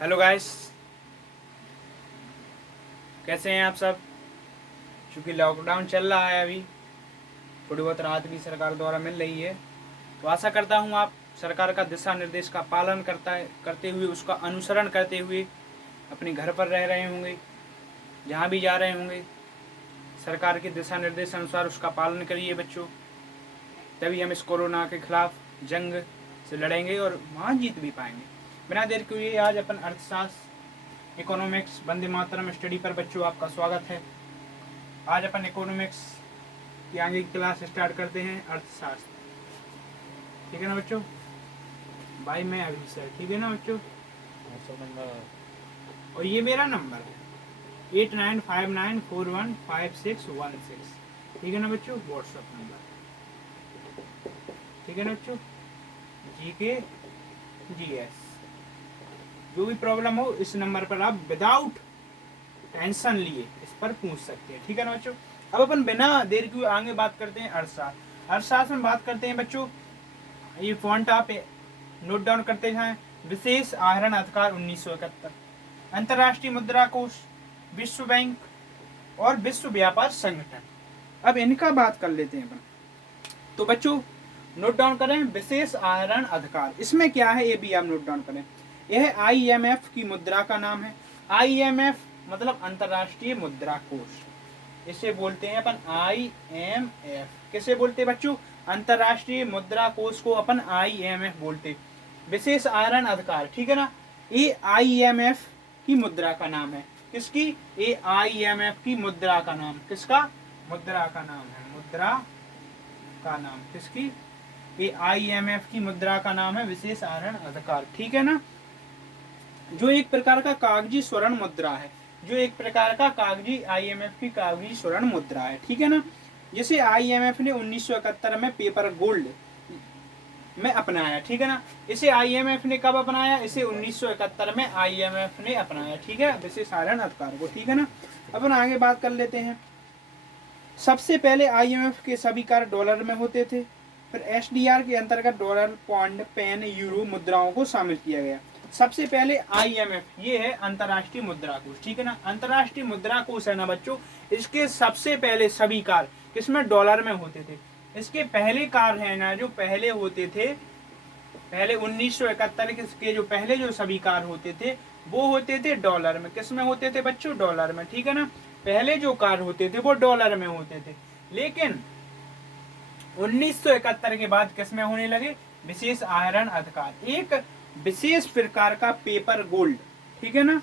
Hello guys, कैसे हैं आप सब। चूँकि लॉकडाउन चल रहा है अभी, थोड़ी बहुत राहत भी सरकार द्वारा मिल रही है, तो आशा करता हूँ आप सरकार का दिशा निर्देश का पालन करते हुए, उसका अनुसरण करते हुए अपने घर पर रह रहे होंगे, जहाँ भी जा रहे होंगे सरकार के दिशा निर्देश अनुसार उसका पालन करिए बच्चों। तभी हम इस कोरोना के खिलाफ जंग से लड़ेंगे और वहाँ जीत भी पाएंगे। बिना देर के हुए आज अपन अर्थशास्त्र, इकोनॉमिक्स, वंदे मातरम स्टडी पर बच्चों आपका स्वागत है। आज अपन इकोनॉमिक्स की आगे की क्लास स्टार्ट करते हैं, अर्थशास्त्र। ठीक है ना बच्चों। भाई मैं अभी सर, ठीक है ना बच्चों। और ये मेरा नंबर है 8959415616। ठीक है ना बच्चों, व्हाट्सएप नंबर। ठीक है ना बच्चों। जीके जीएस जो भी प्रॉब्लम हो इस नंबर पर आप विदाउट टेंशन लिए इस पर पूछ सकते हैं। ठीक है ना बच्चों। अब अपन बिना देर के आगे बात करते हैं अर्थशास्त्र। अर्थशास्त्र में बात करते हैं बच्चों, ये फॉन्ट आप नोट डाउन करते जाएं। विशेष आहरण अधिकार 1971, अंतर्राष्ट्रीय मुद्रा कोष, विश्व बैंक और विश्व व्यापार संगठन। अब इनका बात कर लेते हैं अपन। तो बच्चों नोट डाउन करें, विशेष आहरण अधिकार, इसमें क्या है ये भी आप नोट डाउन करें। यह आईएमएफ की मुद्रा का नाम है। आईएमएफ मतलब अंतर्राष्ट्रीय मुद्रा कोष, इसे बोलते हैं अपन आईएमएफ। किसे बोलते हैं बच्चों? अंतर्राष्ट्रीय मुद्रा कोष को अपन आईएमएफ बोलते। विशेष आहरण अधिकार, ठीक है ना, ये आईएमएफ की मुद्रा का नाम है। किसकी? ये आईएमएफ की मुद्रा का नाम। किसका? मुद्रा का नाम है। मुद्रा का नाम किसकी? ये आईएमएफ की मुद्रा का नाम है विशेष आहरण अधिकार। ठीक है ना, जो एक प्रकार का कागजी स्वर्ण मुद्रा है, जो एक प्रकार का कागजी आईएमएफ की कागजी स्वर्ण मुद्रा है। ठीक है ना, जिसे आईएमएफ ने 1971 में पेपर गोल्ड में अपनाया। ठीक है ना, इसे आईएमएफ ने कब अपनाया? इसे 1971 में आईएमएफ ने अपनाया। ठीक है, विशेष आहरण अधिकार को। ठीक है ना, अपन आगे बात कर लेते हैं। सबसे पहले आईएमएफ के सभी कार्य डॉलर में होते थे, फिर एसडीआर के अंतर्गत डॉलर, पौंड, पेन, यूरो मुद्राओं को शामिल किया गया। सबसे पहले आईएमएफ, ये है अंतर्राष्ट्रीय मुद्रा कोष। ठीक है ना, अंतर्राष्ट्रीय मुद्रा कोष है ना बच्चों, इसके सबसे पहले सभी कार्य किसमें? डॉलर में होते थे। इसके पहले कार्य है ना, जो पहले होते थे, पहले 1971 के जो पहले जो सभी कार्य होते थे वो होते थे डॉलर में। किस में होते थे बच्चों? डॉलर में। ठीक है ना, पहले जो कार्य होते थे वो डॉलर में होते थे, लेकिन 1971 के बाद किस में होने लगे? विशेष आहरण अधिकार, एक विशेष प्रकार का पेपर गोल्ड, ठीक है ना,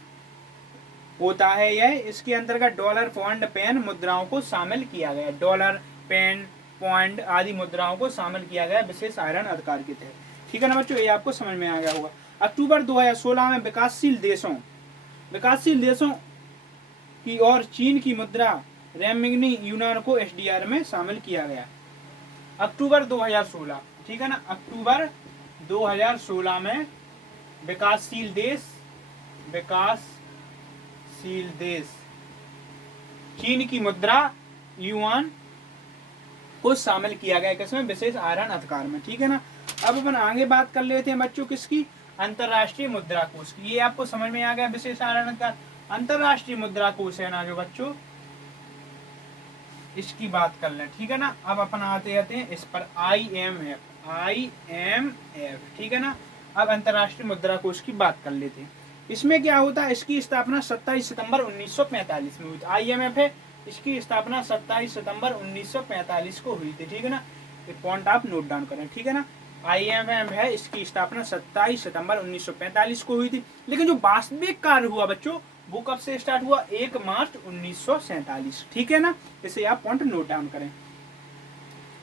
होता है यह। इसके अंतर्गत डॉलर, पौंड, पेन मुद्राओं को शामिल किया गया। डॉलर, पेन, पौंड आदि मुद्राओं को शामिल किया गया विशेष आहरण अधिकार के तहत। ठीक है ना बच्चों, ये आपको समझ में आ गया होगा। अक्टूबर 2016 में विकासशील देशों की और चीन की मुद्रा रेमगिनी यूनान को एसडीआर में शामिल किया गया। अक्टूबर 2016, ठीक है ना, अक्टूबर 2016 में विकासशील देश चीन की मुद्रा युआन को शामिल किया गया। किसमें? विशेष आहरण अधिकार में। ठीक है ना, अब अपन आगे बात कर लेते हैं बच्चों किसकी? अंतर्राष्ट्रीय मुद्रा कोष की। ये आपको समझ में आ गया विशेष आहरण अधिकार। अंतर्राष्ट्रीय मुद्रा कोष है ना जो बच्चों, इसकी बात कर लें। ठीक है ना, अब अपन आते हैं इस पर आईएमएफ। ठीक है ना, अब अंतर्राष्ट्रीय मुद्रा कोष की बात कर लेते हैं। इसमें क्या होता है? इसकी स्थापना 27 सितंबर 1945 में हुई थी। आईएमएफ है, इसकी स्थापना 27 सितंबर 1945 को हुई थी। ठीक है ना, एक पॉइंट आप नोट डाउन करें। ठीक है ना, आईएमएफ है, इसकी स्थापना 27 सितंबर 1945 को हुई थी, लेकिन जो वास्तविक कार्य हुआ बच्चों वो कब से स्टार्ट हुआ? 1 मार्च 1947। ठीक है ना, इसे आप पॉइंट नोट डाउन करें।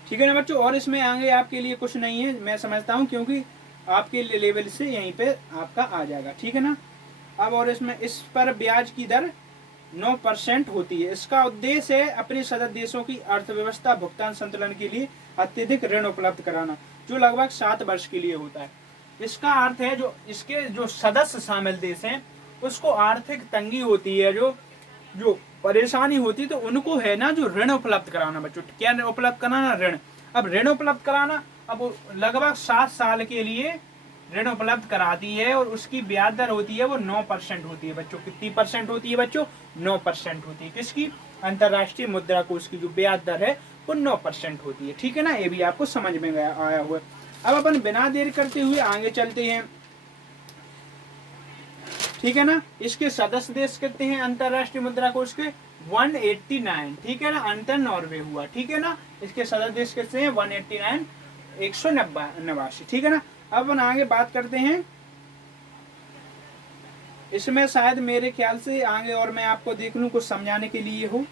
ठीक है ना बच्चों, और इसमें आगे आपके लिए कुछ नहीं है, मैं समझता हूँ, क्योंकि आपके लेवल से यहीं पे आपका आ जाएगा। ठीक है ना, अब और इसमें इस पर ब्याज की दर 9% होती है। इसका उद्देश्य है अपने सदस्य देशों की अर्थव्यवस्था भुगतान संतुलन के लिए अत्यधिक ऋण उपलब्ध कराना, जो लगभग 7 वर्ष के लिए होता है। इसका अर्थ है जो इसके जो सदस्य शामिल देश हैं उसको आर्थिक तंगी होती है, जो परेशानी होती है, तो उनको है ना जो ऋण उपलब्ध कराना बच्चों। क्या उपलब्ध कराना? ऋण। अब ऋण उपलब्ध कराना, अब लगभग 7 साल के लिए ऋण उपलब्ध कराती है और उसकी ब्याज दर होती है वो 9% होती है बच्चों। कितनी परसेंट होती है बच्चों? 9% होती है। किसकी? अंतर्राष्ट्रीय मुद्रा कोष की जो ब्याज दर है वो 9% होती है। ठीक है ना, ये भी आपको समझ में आया हुआ। अब अपन बिना देर करते हुए आगे चलते हैं। ठीक है ना, इसके सदस्य देश कितने हैं अंतर्राष्ट्रीय मुद्रा कोष के? 189। ठीक है ना, अंतर नॉर्वे हुआ। ठीक है ना, इसके सदस्य देश कितने हैं? 189, 189। ठीक है ना, अब अपन आगे बात करते हैं। इसमें शायद मेरे ख्याल से आगे और मैं आपको देख लूं कुछ समझाने के लिए हो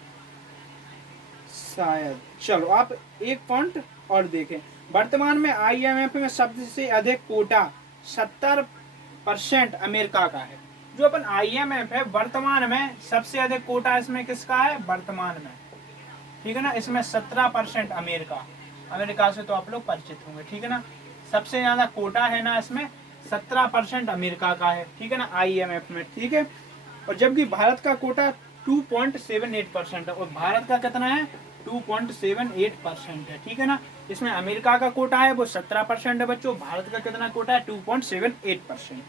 शायद। चलो आप एक पॉइंट और देखें। वर्तमान में IMF में सबसे अधिक कोटा 70% अमेरिका का है। जो अपन IMF है वर्तमान में सबसे अधिक कोटा इसमें किसका है वर्तमान में? ठीक है ना, इसमें 17% अमेरिका से तो आप लोग परिचित होंगे। ठीक है ना, सबसे ज्यादा कोटा है ना इसमें 17% अमेरिका का है। ठीक है ना, IMF में। ठीक है, और जबकि भारत का कोटा 2.78% है और भारत का कितना है? 2.78% है। ठीक है ना, इसमें अमेरिका का कोटा है वो 17% है बच्चों। भारत का कितना कोटा है? 2.78%।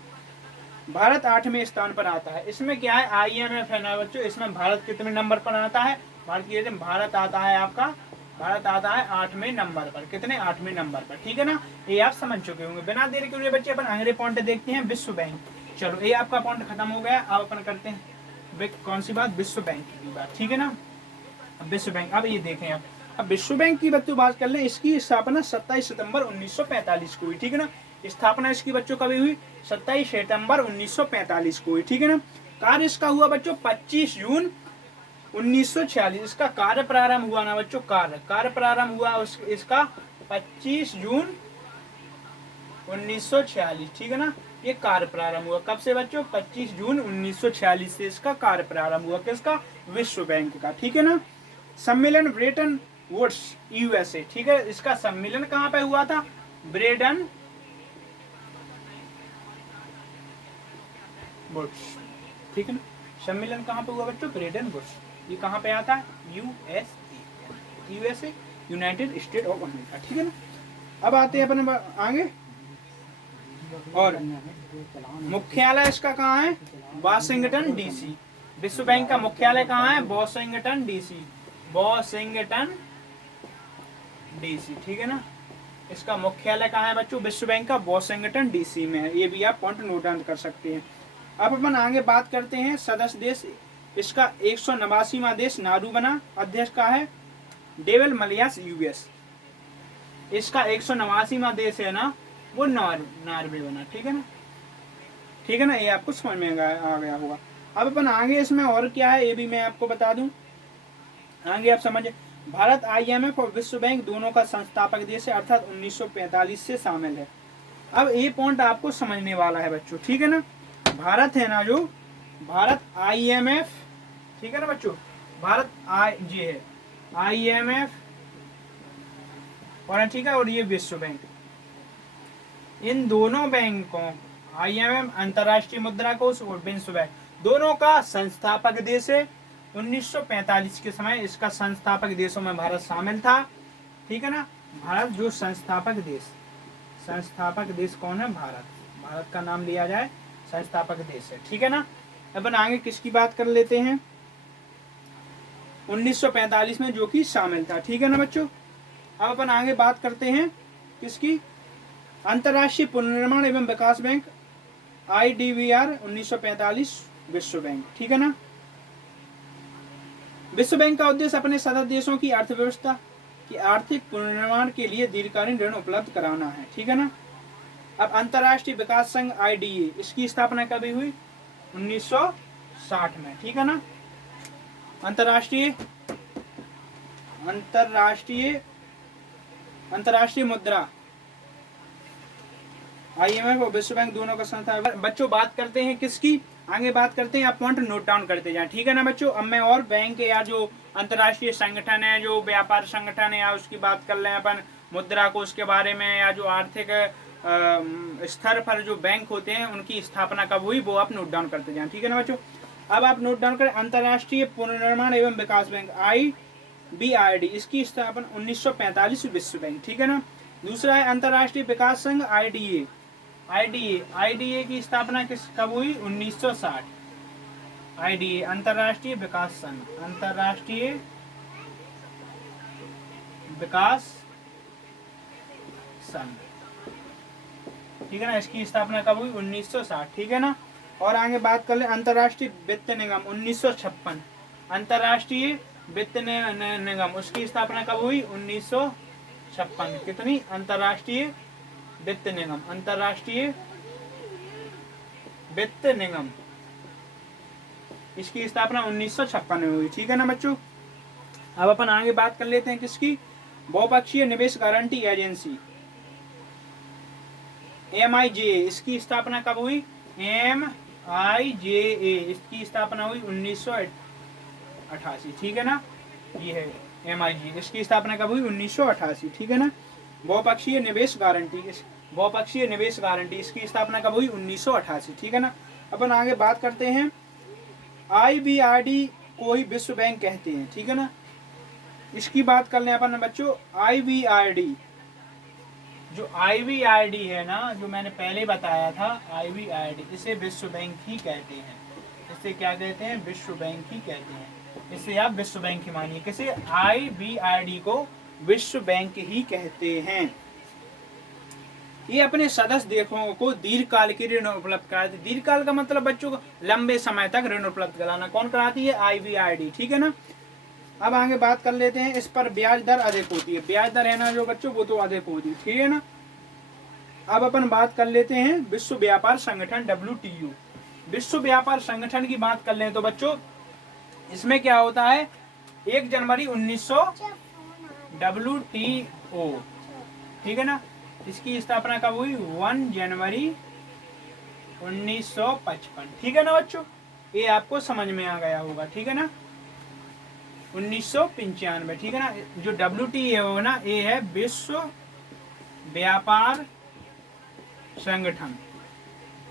भारत 8वें स्थान पर आता है। इसमें क्या है? IMF है ना बच्चों, इसमें भारत कितने नंबर पर आता है? भारत आता है आपका, भारत आता है 8वें नंबर पर। कितने? 8वें नंबर पर। ठीक है ना, ये आप समझ चुके होंगे। बिना देरी के लिए बच्चे अपन अगले पॉइंट देखते हैं, विश्व बैंक। चलो ये आपका पॉइंट खत्म हो गया। अब अपन करते हैं कौन सी बात? विश्व बैंक की बात। ठीक है ना, अब विश्व बैंक, अब ये देखें आप, अब विश्व बैंक की बच्चों बात कर लें। इसकी स्थापना 27 सितंबर 1945 को हुई। ठीक है ना, स्थापना इसकी बच्चों कभी हुई? 27 सितंबर 1945 को हुई। ठीक है ना, कार्य इसका हुआ बच्चों 25 जून 1946। इसका कार्य प्रारंभ हुआ ना बच्चों, कार्य प्रारंभ हुआ इसका 25 जून 1946। ठीक है ना, ये कार्य प्रारंभ हुआ कब से बच्चों? 25 जून 1946 से इसका कार्य प्रारंभ हुआ। किसका? विश्व बैंक का। ठीक है ना, सम्मेलन ब्रेटन वुड्स USA। ठीक है, इसका सम्मेलन कहाँ पे हुआ था? Bretton Woods. ठीक है ना, सम्मेलन कहाँ पे हुआ बच्चों? Bretton Woods. ये कहाँ पे आता है? USA, United State of America. ठीक है ना, अब आते हैं अपने आगे। और मुख्यालय इसका कहाँ है? Washington DC। विश्व बैंक का मुख्यालय कहाँ है? Washington DC, Washington DC। ठीक है ना, इसका मुख्यालय कहाँ है बच्चों? विश्व बैंक का वाशिंगटन DC में है। ये भी आप पॉइंट नोट डाउन कर सकते हैं। अब अपन आगे बात करते हैं सदस्य देश। इसका 189वां देश नारू बना। अध्यक्ष का है डेविड मलियास US। इसका 189वां देश है ना वो नॉर्वे बना। ठीक है ना, ठीक है ना, ये आपको समझ में आ गया होगा। अब अपन आगे इसमें और क्या है ये भी मैं आपको बता दूं। आगे आप समझे, भारत IMF और विश्व बैंक दोनों का संस्थापक देश है, अर्थात 1945 से शामिल है। अब ये पॉइंट आपको समझने वाला है बच्चों। ठीक है ना, भारत है ना जो, भारत IMF, ठीक है ना बच्चों, भारत ये है IMF और ठीक है, और ये विश्व बैंक, इन दोनों बैंकों IMF अंतर्राष्ट्रीय मुद्रा कोष और विश्व बैंक दोनों का संस्थापक देश है। 1945 के समय इसका संस्थापक देशों में भारत शामिल था। ठीक है ना, भारत जो संस्थापक देश कौन है? भारत का नाम लिया जाए संस्थापक देश है। ठीक है ना, अपन आगे किसकी बात कर लेते हैं? 1945 में जो कि शामिल था। ठीक है ना बच्चों, अब अपन आगे बात करते हैं किसकी? अंतर्राष्ट्रीय पुनर्निर्माण एवं विकास बैंक IDBR 1945 विश्व बैंक। ठीक है ना, विश्व बैंक का उद्देश्य अपने सदस्य देशों की अर्थव्यवस्था की आर्थिक पुनर्निर्माण के लिए दीर्घकालीन ऋण उपलब्ध कराना है। ठीक है ना, अब अंतर्राष्ट्रीय विकास संघ IDA, इसकी स्थापना कभी हुई? 1960 में। ठीक है ना, अंतर्राष्ट्रीय मुद्रा IMF और विश्व बैंक दोनों का संस्थान। बच्चों बात करते हैं किसकी? आगे बात करते हैं, आप पॉइंट नोट डाउन करते जाएं। ठीक है ना बच्चों, अब मैं और बैंक या जो अंतर्राष्ट्रीय संगठन है, जो व्यापार संगठन है, या उसकी बात कर लें अपन मुद्रा कोष के बारे में, या जो आर्थिक स्तर पर जो बैंक होते हैं उनकी स्थापना कब हुई वो आप नोट डाउन करते जाएं। ठीक है ना बच्चों, अब आप नोट डाउन करें, अंतर्राष्ट्रीय पुनर्निर्माण एवं विकास बैंक IBRD, इसकी स्थापना 1945 विश्व बैंक। ठीक है ना, दूसरा है अंतर्राष्ट्रीय विकास संघ IDA, आईडीए की स्थापना कब हुई? 1960। आईडीए अंतर्राष्ट्रीय विकास संघ, अंतर्राष्ट्रीय विकास संघ, ठीक है ना। इसकी स्थापना कब हुई? 1960, ठीक है ना। और आगे बात कर ले अंतर्राष्ट्रीय वित्त निगम 1956, अंतर्राष्ट्रीय वित्त निगम उसकी स्थापना कब हुई? 1956। कितनी? अंतर्राष्ट्रीय वित्त निगम, अंतर्राष्ट्रीय वित्त निगम इसकी स्थापना 1956 में हुई, ठीक है ना बच्चों। अब अपन आगे बात कर लेते हैं किसकी? बहुपक्षीय निवेश गारंटी एजेंसी MIJA, इसकी स्थापना कब हुई? MIJA इसकी स्थापना हुई 1988, ठीक है ना। ये है MIJA, इसकी स्थापना कब हुई? 1988, ठीक है ना। बहुपक्षीय निवेश गारंटी, बहुपक्षीय निवेश गारंटी इसकी स्थापना कब हुई? 1988, ठीक है ना। अपन आगे बात करते हैं IBRD को ही विश्व बैंक कहते हैं, ठीक है ना। इसकी बात कर लें अपन बच्चों। IBRD, जो IBRD है ना, जो मैंने पहले बताया था, IBRD इसे विश्व बैंक ही कहते हैं। इसे क्या कहते हैं? विश्व बैंक ही कहते हैं। इसे आप विश्व बैंक ही मानिए। किसे? IBRD को विश्व बैंक ही कहते हैं। ये अपने सदस्य देशों को दीर्घकाल के ऋण उपलब्ध कराती है। दीर्घकाल का मतलब बच्चों को लंबे समय तक ऋण उपलब्ध कराना। कौन कराती है? IBRD, ठीक है ना। अब आगे बात कर लेते हैं। इस पर ब्याज दर अधिक होती है। ब्याज दर है ना जो बच्चों, वो तो अधिक होती है, ठीक है ना। अब अपन बात कर लेते हैं विश्व व्यापार संगठन WTO। विश्व व्यापार संगठन की बात कर लें तो बच्चों इसमें क्या होता है? 1 जनवरी 1900 WTO, ठीक है ना। इसकी स्थापना कब हुई? 1 जनवरी 1955, ठीक है ना बच्चों। ये आपको समझ में आ गया होगा, ठीक है ना। 1995, ठीक है ना। जो WTO है ना, ये है विश्व व्यापार संगठन,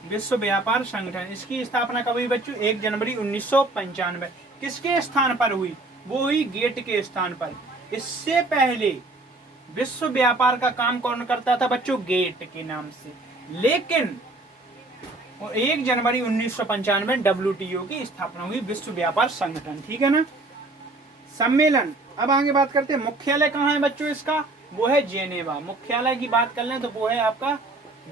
विश्व व्यापार संगठन। इसकी स्थापना कब हुई बच्चों? 1 जनवरी 1995। किसके स्थान पर हुई? वो हुई गेट के स्थान पर। इससे पहले विश्व व्यापार का काम कौन करता था बच्चों? गेट के नाम से। लेकिन 1 जनवरी 1995 में WTO की स्थापना हुई, विश्व व्यापार संगठन, ठीक है ना। सम्मेलन। अब आगे बात करते हैं मुख्यालय कहाँ है बच्चों इसका? वो है जेनेवा। मुख्यालय की बात कर लें तो वो है आपका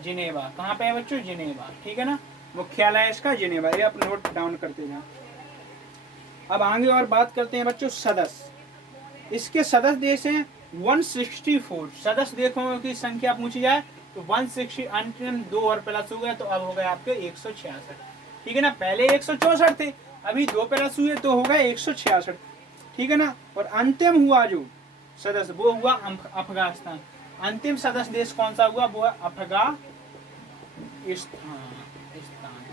जिनेवा। कहाँ पे है बच्चों? जिनेवा, ठीक है ना। मुख्यालय इसका जिनेवा। ये आप नोट डाउन करते जाएं। अब आगे और बात करते हैं बच्चों सदस्य। इसके सदस्य देश हैं 164। सदस्य देशों की संख्या पूछी जाए तो 160, अंतिम 2 और प्लस हो गया तो अब हो गए आपके 166, ठीक है ना। पहले 164 थे, अभी 2 प्लस हुए तो हो गए 166, ठीक है ना। और अंतिम हुआ जो सदस्य वो हुआ अफगानिस्तान। अंतिम सदस्य देश कौन सा हुआ? वो है अफगानिस्तान,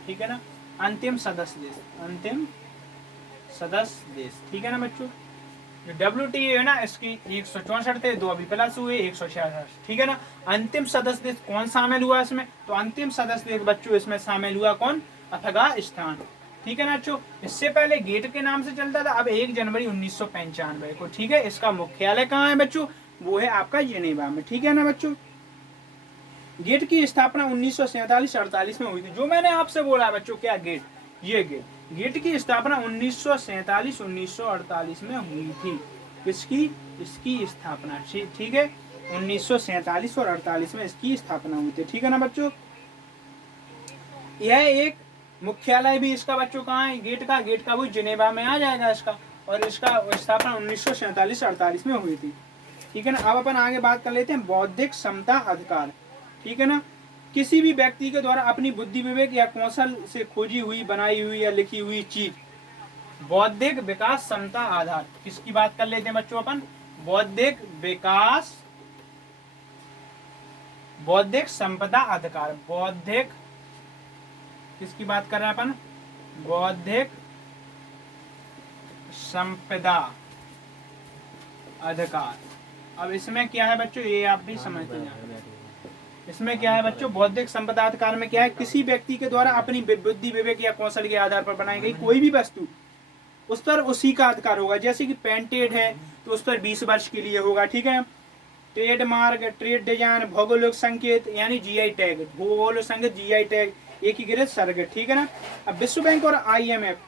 ठीक है ना। अंतिम सदस्य देश, अंतिम सदस्य देश, ठीक है ना बच्चों। जो WTO है ना, इसकी 164 थे, 2 अभी प्लस हुए 166, ठीक है ना। अंतिम सदस्य देश कौन शामिल हुआ इसमें? तो अंतिम सदस्य देश बच्चों इसमें शामिल हुआ कौन? अफगानिस्तान, ठीक है ना बच्चों। इससे पहले गेट के नाम से चलता था, अब 1 जनवरी 1995 को, ठीक है। इसका मुख्यालय कहाँ है बच्चों? वो है आपका जिनेवा में, ठीक है ना बच्चों। गेट की स्थापना 1947-48 में हुई थी। जो मैंने आपसे बोला बच्चों, क्या गेट? ये गेट की स्थापना 1947-1948 में हुई थी। किसकी? इसकी स्थापना, ठीक है। 1947 और 48 में इसकी स्थापना हुई थी, ठीक है ना बच्चों। यह एक मुख्यालय भी इसका बच्चों कहाँ है? गेट का भी जिनेवा में आ जाएगा इसका। और इसका स्थापना 1947-48 में हुई थी, ठीक है ना। अब अपन आगे बात कर लेते हैं बौद्धिक क्षमता अधिकार, ठीक है ना। किसी भी व्यक्ति के द्वारा अपनी बुद्धि विवेक या कौशल से खोजी हुई, बनाई हुई या लिखी हुई चीज बौद्धिक विकास क्षमता आधार। किसकी बात कर लेते हैं बच्चों अपन? बौद्धिक विकास, बौद्धिक संपदा अधिकार। बौद्धिक किसकी बात कर रहे हैं अपन? बौद्धिक संपदा अधिकार। अब इसमें क्या है बच्चों, ये आप भी समझते हैं। इसमें क्या है बच्चों? बौद्धिक संपदा अधिकार में क्या है? किसी व्यक्ति के द्वारा अपनी बुद्धि विवेक या कौशल के आधार पर बनाई गई कोई भी वस्तु, उस पर उसी का अधिकार होगा। जैसे कि पेंटेड है तो उस पर 20 वर्ष के लिए होगा, ठीक है। ट्रेडमार्क, ट्रेड डिजाइन, भौगोलिक संकेत यानी जीआई टैग, भौगोलिक संकेत जीआई टैग, एकीकृत सर्किट, ठीक है ना। अब विश्व बैंक और आईएमएफ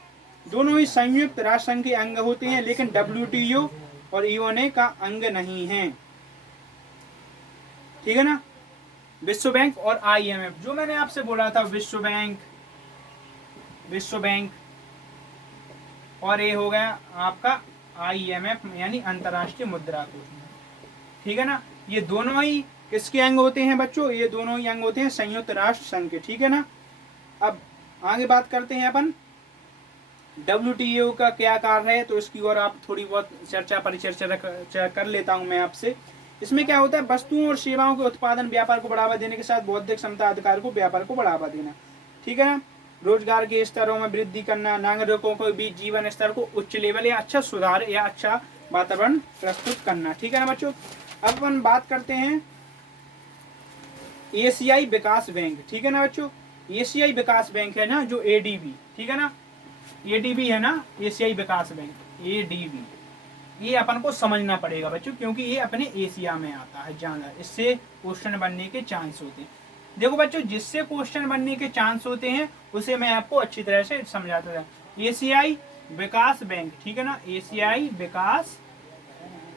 दोनों ही संयुक्त राष्ट्र संघ के अंग होते हैं, लेकिन डब्ल्यूटीओ और यूएनए का अंग नहीं है, ठीक है ना। विश्व बैंक और आईएमएफ, जो मैंने आपसे बोला था, विश्व बैंक और ये हो गया आपका आईएमएफ यानी अंतर्राष्ट्रीय मुद्रा कोष, ठीक है ना। ये दोनों ही किसके अंग होते हैं बच्चों? ये दोनों ही अंग होते हैं संयुक्त राष्ट्र संघ के, ठीक है ना। अब आगे बात करते हैं अपन डब्ल्यूटीओ का क्या कार्य है, तो इसकी ओर आप थोड़ी बहुत परिचर्चा कर लेता हूं मैं आपसे। इसमें क्या होता है, वस्तुओं और सेवाओं के उत्पादन व्यापार को बढ़ावा देने के साथ बौद्धिक क्षमता अधिकार को व्यापार को बढ़ावा देना, ठीक है ना। रोजगार के स्तरों में वृद्धि करना, नागरिकों के बीच जीवन स्तर को उच्च लेवल या अच्छा सुधार या अच्छा वातावरण प्रस्तुत करना, ठीक है ना बच्चों। अब अपन बात करते हैं एशियाई विकास बैंक, ठीक है ना बच्चों। एशियाई विकास बैंक है ना जो एडीबी, ठीक है ना, एडीबी है ना, एशियाई विकास बैंक, एडीबी, ये अपन को समझना पड़ेगा बच्चों, क्योंकि ये अपने एशिया में आता है ज्यादा, इससे क्वेश्चन बनने के चांस होते हैं। देखो बच्चों, जिससे क्वेश्चन बनने के चांस होते हैं उसे मैं आपको अच्छी तरह से समझाता था। एशियाई विकास बैंक, ठीक है ना, एशियाई विकास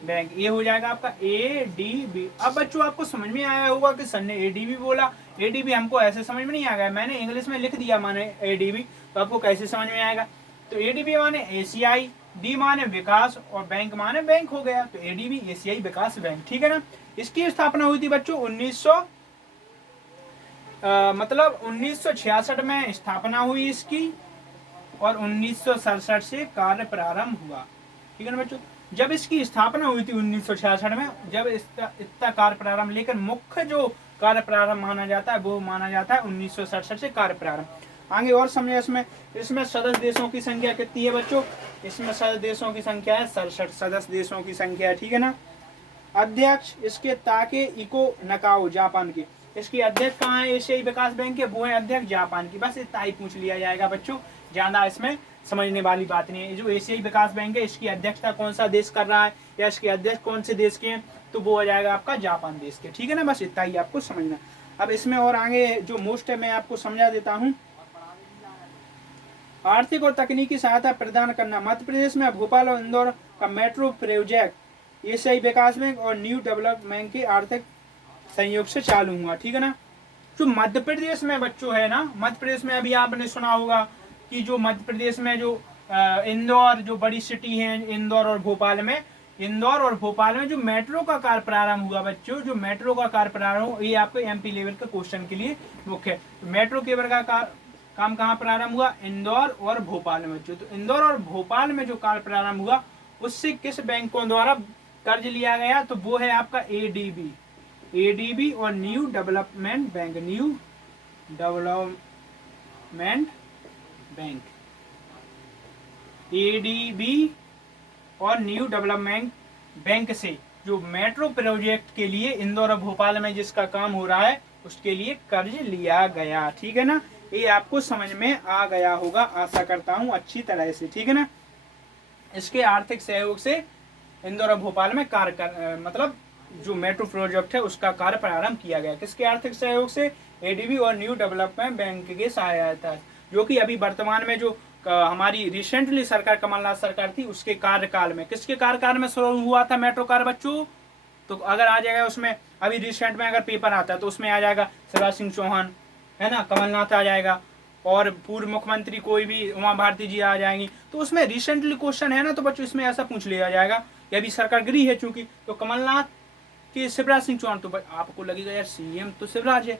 बैंक, ये हो जाएगा आपका एडीबी। अब बच्चों आपको समझ में आया होगा कि सर ने एडीबी बोला, एडीबी हमको ऐसे समझ में नहीं आ गया, मैंने इंग्लिश में लिख दिया माने एडीबी, तो आपको कैसे समझ में आएगा। तो एडीबी माने एशियाई, डी माने विकास और बैंक माने बैंक हो गया, तो एडीबी एशियाई विकास बैंक, ठीक है ना। इसकी स्थापना हुई थी बच्चों 1966 में स्थापना हुई इसकी, और 1967 से कार्य प्रारंभ हुआ, ठीक है ना बच्चों। जब इसकी स्थापना हुई थी 1966 में, जब इतना कार्य प्रारंभ, लेकिन मुख्य जो कार्य प्रारंभ माना जाता है वो माना जाता है 1967 से कार्य प्रारंभ। आगे और समझे इसमें सदस्य देशों की संख्या कितनी है बच्चों? इसमें सदस्य देशों की संख्या है 67 सदस्य देशों की संख्या है, ठीक है ना। अध्यक्ष इसके ताके इको नकाओ, जापान के, इसकी अध्यक्ष कहाँ है एशियाई विकास बैंक के? वो है अध्यक्ष जापान की। बस इतना ही पूछ लिया जाएगा बच्चों, ज्यादा इसमें समझने वाली बात नहीं है। जो एशियाई विकास बैंक है इसकी अध्यक्षता कौन सा देश कर रहा है, या इसके अध्यक्ष कौन से देश के हैं, तो वो हो जाएगा आपका जापान देश के, ठीक है ना। बस इतना ही आपको समझना। अब इसमें और आगे जो मोस्ट है मैं आपको समझा देता हूँ। आर्थिक और तकनीकी सहायता प्रदान करना, मध्य प्रदेश में भोपाल और इंदौर का मेट्रो प्रोजेक्ट एशियाई विकास बैंक और न्यू डेवलपमेंट बैंक के आर्थिक संयोग से चालू हुआ, ठीक है ना। जो मध्य प्रदेश में बच्चों है ना, मध्य प्रदेश में अभी आपने सुना होगा कि जो मध्य प्रदेश में जो इंदौर, जो बड़ी सिटी है इंदौर और भोपाल में जो मेट्रो का कार्य प्रारंभ हुआ बच्चों, जो मेट्रो का कार्य प्रारंभ, ये आपको एमपी लेवल के क्वेश्चन के लिए मुख्य है। मेट्रो केबल का काम कहाँ प्रारंभ हुआ? इंदौर और भोपाल में बच्चों। तो इंदौर और भोपाल में जो कार्य प्रारंभ हुआ उससे किस बैंकों द्वारा कर्ज लिया गया? तो वो है आपका एडीबी और न्यू डेवलपमेंट बैंक, एडीबी और न्यू डेवलपमेंट बैंक से जो मेट्रो प्रोजेक्ट के लिए इंदौर और भोपाल में जिसका काम हो रहा है उसके लिए कर्ज लिया गया, ठीक है ना। ये आपको समझ में आ गया होगा, आशा करता हूँ अच्छी तरह से, ठीक है ना। इसके आर्थिक सहयोग से इंदौर और भोपाल में मतलब जो मेट्रो प्रोजेक्ट है उसका कार्य प्रारंभ किया गया। किसके आर्थिक सहयोग से? एडीबी और न्यू डेवलपमेंट बैंक के सहायता, जो कि अभी वर्तमान में जो हमारी रिसेंटली सरकार कमलनाथ सरकार थी उसके कार्यकाल में, किसके कार्यकाल में शुरू हुआ था मेट्रो कार्य बच्चों? तो अगर आ जाएगा उसमें, अभी रिसेंट में अगर पेपर आता है तो उसमें आ जाएगा शिवराज सिंह चौहान, है ना, कमलनाथ आ जाएगा, और पूर्व मुख्यमंत्री कोई भी उमा भारती जी आ जाएंगी। तो उसमें रिसेंटली क्वेश्चन है ना, तो बच्चों इसमें ऐसा पूछ लिया जाएगा। ये अभी सरकार गिरी है चूंकि, तो कमलनाथ कि शिवराज सिंह चौहान, तो आपको लगेगा यार सीएम तो शिवराज है,